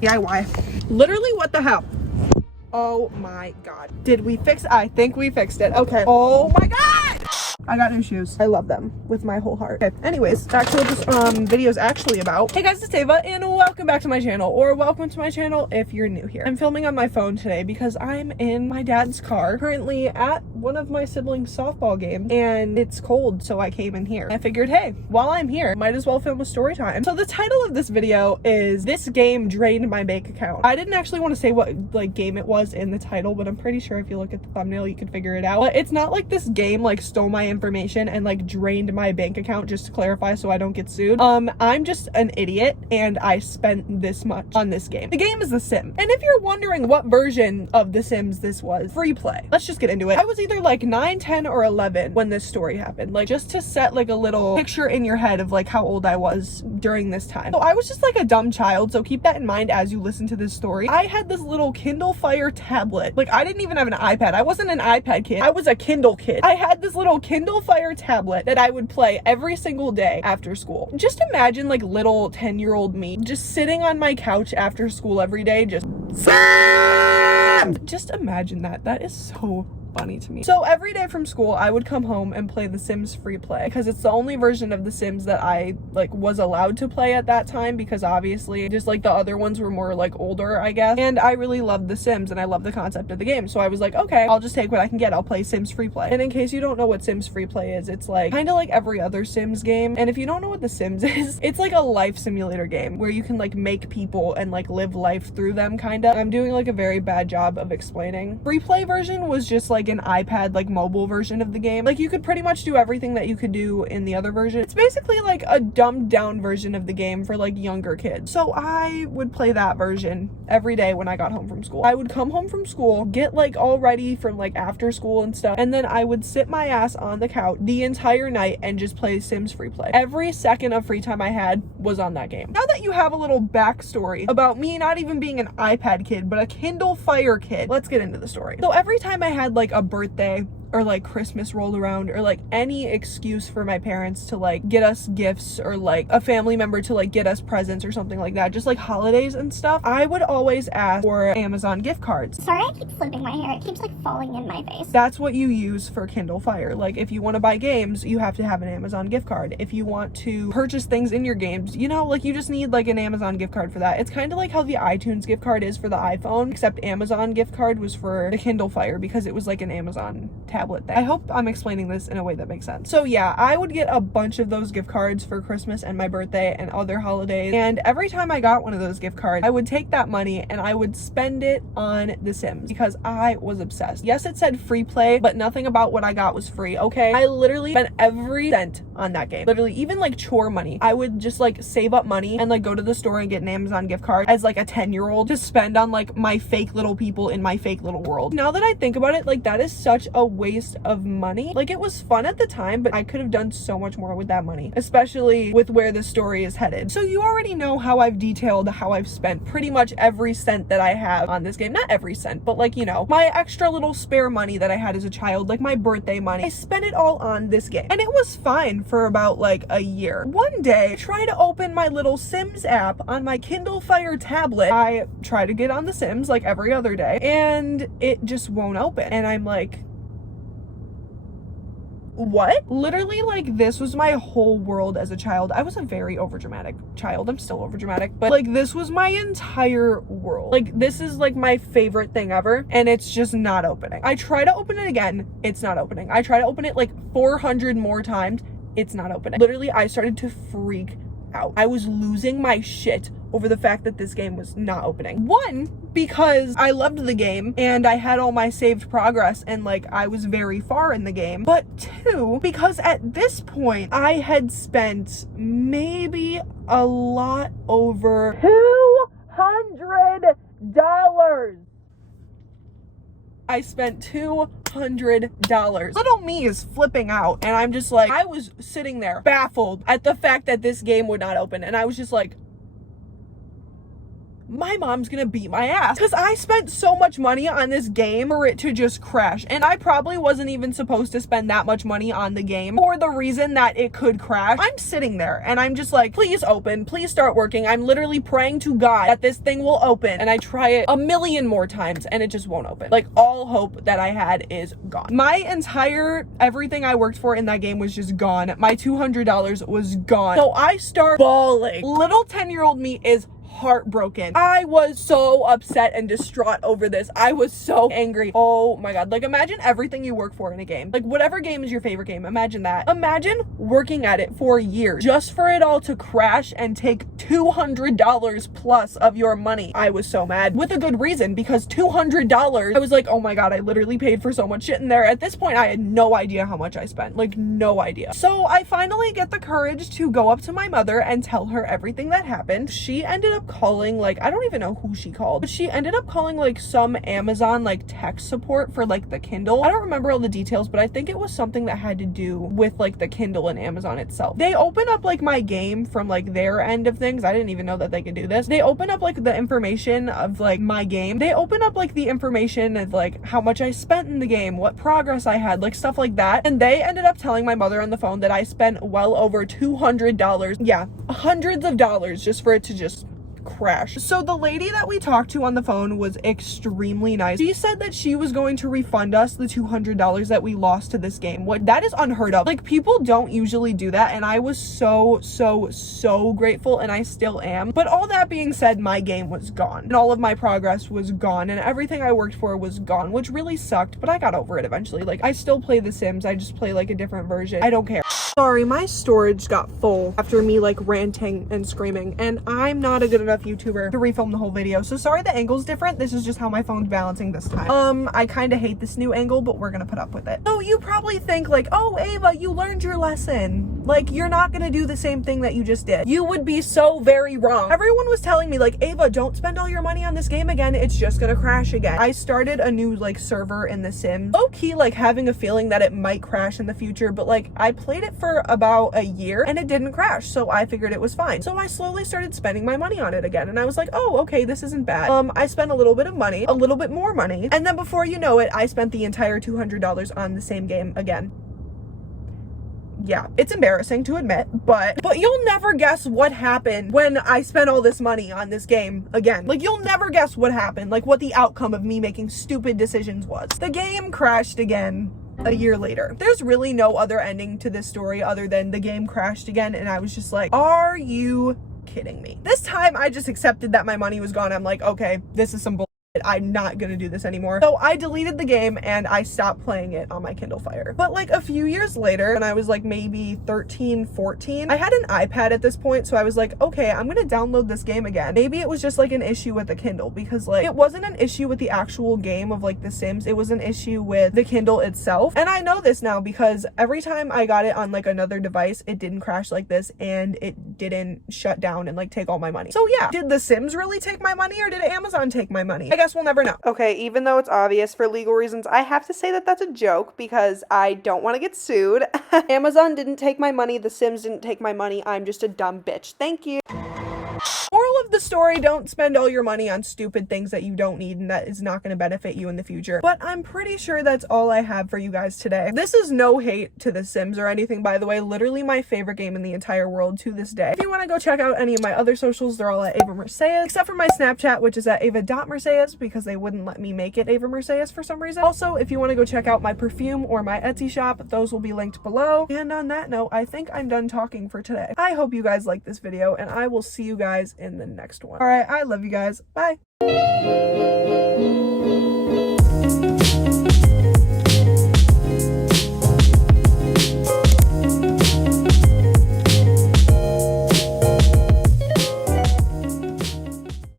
DIY. Literally, what the hell? Oh my god. Did we fix it? I think we fixed it. Okay. Oh my god! I got new shoes. I love them with my whole heart. Okay, anyways, back to what this video is actually about. Hey guys, it's Ava, and welcome back to my channel, or welcome to my channel if you're new here. I'm filming on my phone today because I'm in my dad's car, currently at one of my siblings' softball games, and it's cold, so I came in here. I figured, hey, while I'm here, might as well film a story time. So the title of this video is "This Game Drained My Bank Account." I didn't actually want to say what like game it was in the title, but I'm pretty sure if you look at the thumbnail, you can figure it out. But it's not like this game like stole my information and like drained my bank account, just to clarify so I don't get sued. I'm just an idiot and I spent this much on this game. The game is The Sims, and if you're wondering what version of The Sims this was, free play. Let's just get into it. I was either like 9, 10, or 11 when this story happened, like just to set like a little picture in your head of like how old I was during this time. So I was just like a dumb child, so keep that in mind as you listen to this story. I had this little Kindle Fire tablet. Like, I didn't even have an iPad. I wasn't an iPad kid. I was a Kindle kid. I had this little Kindle Fire tablet that I would play every single day after school. Just imagine like little 10-year-old me just sitting on my couch after school every day, just imagine that. That is so funny to me. So every day from school, I would come home and play The Sims free play because it's the only version of The Sims that I like was allowed to play at that time, because obviously just like the other ones were more like older, I guess. And I really loved The Sims and I love the concept of the game. So I was like, okay, I'll just take what I can get. I'll play Sims free play. And in case you don't know what Sims free play is, it's like kind of like every other Sims game. And if you don't know what The Sims is, it's like a life simulator game where you can like make people and like live life through them, kind of. I'm doing like a very bad job of explaining. Free play version was just like an iPad like mobile version of the game. Like, you could pretty much do everything that you could do in the other version. It's basically like a dumbed down version of the game for like younger kids. So I would play that version every day when I got home from school. I would come home from school, get like all ready from like after school and stuff, and then I would sit my ass on the couch the entire night and just play Sims free play. Every second of free time I had was on that game. Now that you have a little backstory about me not even being an iPad kid but a Kindle Fire kid, let's get into the story. So every time I had like a birthday or like Christmas rolled around, or like any excuse for my parents to like get us gifts, or like a family member to like get us presents or something like that, just like holidays and stuff, I would always ask for Amazon gift cards. Sorry, I keep flipping my hair. It keeps like falling in my face. That's what you use for Kindle Fire. Like, if you want to buy games, you have to have an Amazon gift card. If you want to purchase things in your games, you know, like you just need like an Amazon gift card for that. It's kind of like how the iTunes gift card is for the iPhone, except Amazon gift card was for the Kindle Fire because it was like an Amazon tablet thing. I hope I'm explaining this in a way that makes sense. So yeah, I would get a bunch of those gift cards for Christmas and my birthday and other holidays, and every time I got one of those gift cards, I would take that money and I would spend it on The Sims because I was obsessed. Yes, it said free play, but nothing about what I got was free, okay? I literally spent every cent on that game. Literally, even like chore money. I would just like save up money and like go to the store and get an Amazon gift card as like a 10-year-old to spend on like my fake little people in my fake little world. Now that I think about it, like that is such a waste of money. Like, it was fun at the time, but I could have done so much more with that money, especially with where the story is headed. So you already know how I've detailed how I've spent pretty much every cent that I have on this game. Not every cent, but like, you know, my extra little spare money that I had as a child, like my birthday money, I spent it all on this game. And it was fine for about like a year. One day, I try to open my little Sims app on my Kindle Fire tablet. I try to get on The Sims like every other day, and it just won't open. And I'm like, what? Literally, like, this was my whole world as a child. I was a very overdramatic child. I'm still overdramatic, but like, this was my entire world. Like, this is like my favorite thing ever, and it's just not opening. I try to open it again, it's not opening. I try to open it like 400 more times, it's not opening. Literally, I started to freak out. I was losing my shit over the fact that this game was not opening. One, because I loved the game and I had all my saved progress and like I was very far in the game. But two, because at this point I had spent maybe a lot over $200. I spent $200. Little me is flipping out, and I'm just like, I was sitting there baffled at the fact that this game would not open, and I was just like, my mom's gonna beat my ass because I spent so much money on this game for it to just crash. And I probably wasn't even supposed to spend that much money on the game for the reason that it could crash. I'm sitting there and I'm just like, please open, please start working. I'm literally praying to God that this thing will open, and I try it a million more times and it just won't open. Like, all hope that I had is gone. My entire everything I worked for in that game was just gone. My $200 was gone. So I start bawling. Little 10-year-old me is heartbroken. I was so upset and distraught over this. I was so angry. Oh my God. Like, imagine everything you work for in a game. Like, whatever game is your favorite game, imagine that. Imagine working at it for years just for it all to crash and take $200 plus of your money. I was so mad, with a good reason, because $200, I was like, oh my God, I literally paid for so much shit in there. At this point, I had no idea how much I spent. Like, no idea. So I finally get the courage to go up to my mother and tell her everything that happened. She ended up calling, like, I don't even know who she called, but she ended up calling like some Amazon like tech support for like the Kindle. I don't remember all the details, but I think it was something that had to do with like the Kindle and Amazon itself. They open up like my game from like their end of things. I didn't even know that they could do this. They open up like the information of like my game. They open up like the information of like how much I spent in the game, what progress I had, like stuff like that. And they ended up telling my mother on the phone that I spent well over $200. Yeah, hundreds of dollars just for it to just crash. So the lady that we talked to on the phone was extremely nice. She said that she was going to refund us the $200 that we lost to this game. What, that is unheard of. Like, people don't usually do that, and I was so grateful, and I still am. But all that being said, my game was gone, and all of my progress was gone, and everything I worked for was gone, which really sucked, but I got over it eventually. Like, I still play The Sims. I just play like a different version. I don't care. Sorry, my storage got full after me like ranting and screaming, and I'm not a good enough YouTuber to refilm the whole video, so sorry the angle's different. This is just how my phone's balancing this time. I kind of hate this new angle, but we're gonna put up with it. So you probably think like, oh Ava, you learned your lesson, like you're not gonna do the same thing that you just did. You would be so very wrong. Everyone was telling me like, Ava, don't spend all your money on this game again, it's just gonna crash again. I started a new like server in The Sims, low-key like having a feeling that it might crash in the future, but like I played it for about a year and it didn't crash, so I figured it was fine. So I slowly started spending my money on it again, and I was like, oh, okay, this isn't bad. I spent a little bit of money, a little bit more money, and then before you know it, I spent the entire $200 on the same game again. Yeah, it's embarrassing to admit, but you'll never guess what happened when I spent all this money on this game again. Like, you'll never guess what happened, like what the outcome of me making stupid decisions was. The game crashed again a year later. There's really no other ending to this story other than the game crashed again, and I was just like, are you kidding me? This time I just accepted that my money was gone. I'm like, okay, this is some bullshit. I'm not gonna do this anymore. So I deleted the game and I stopped playing it on my Kindle Fire. But like a few years later, when I was like maybe 13, 14, I had an iPad at this point, so I was like, okay, I'm gonna download this game again. Maybe it was just like an issue with the Kindle, because like it wasn't an issue with the actual game of like The Sims, it was an issue with the Kindle itself. And I know this now because every time I got it on like another device, it didn't crash like this and it didn't shut down and like take all my money. So yeah, did The Sims really take my money, or did Amazon take my money? I guess we'll never know. Okay, even though it's obvious for legal reasons, I have to say that that's a joke because I don't want to get sued. Amazon didn't take my money, The Sims didn't take my money, I'm just a dumb bitch. Thank you. Moral of the story, don't spend all your money on stupid things that you don't need and that is not going to benefit you in the future. But I'm pretty sure that's all I have for you guys today. This is no hate to The Sims or anything, by the way. Literally my favorite game in the entire world to this day. If you want to go check out any of my other socials, they're all at avamerceis, except for my Snapchat, which is at ava.merceis, because they wouldn't let me make it avamerceis for some reason. Also, if you want to go check out my perfume or my Etsy shop, those will be linked below. And on that note, I think I'm done talking for today. I hope you guys liked this video, and I will see you guys in the next one. All right, I love you guys. Bye.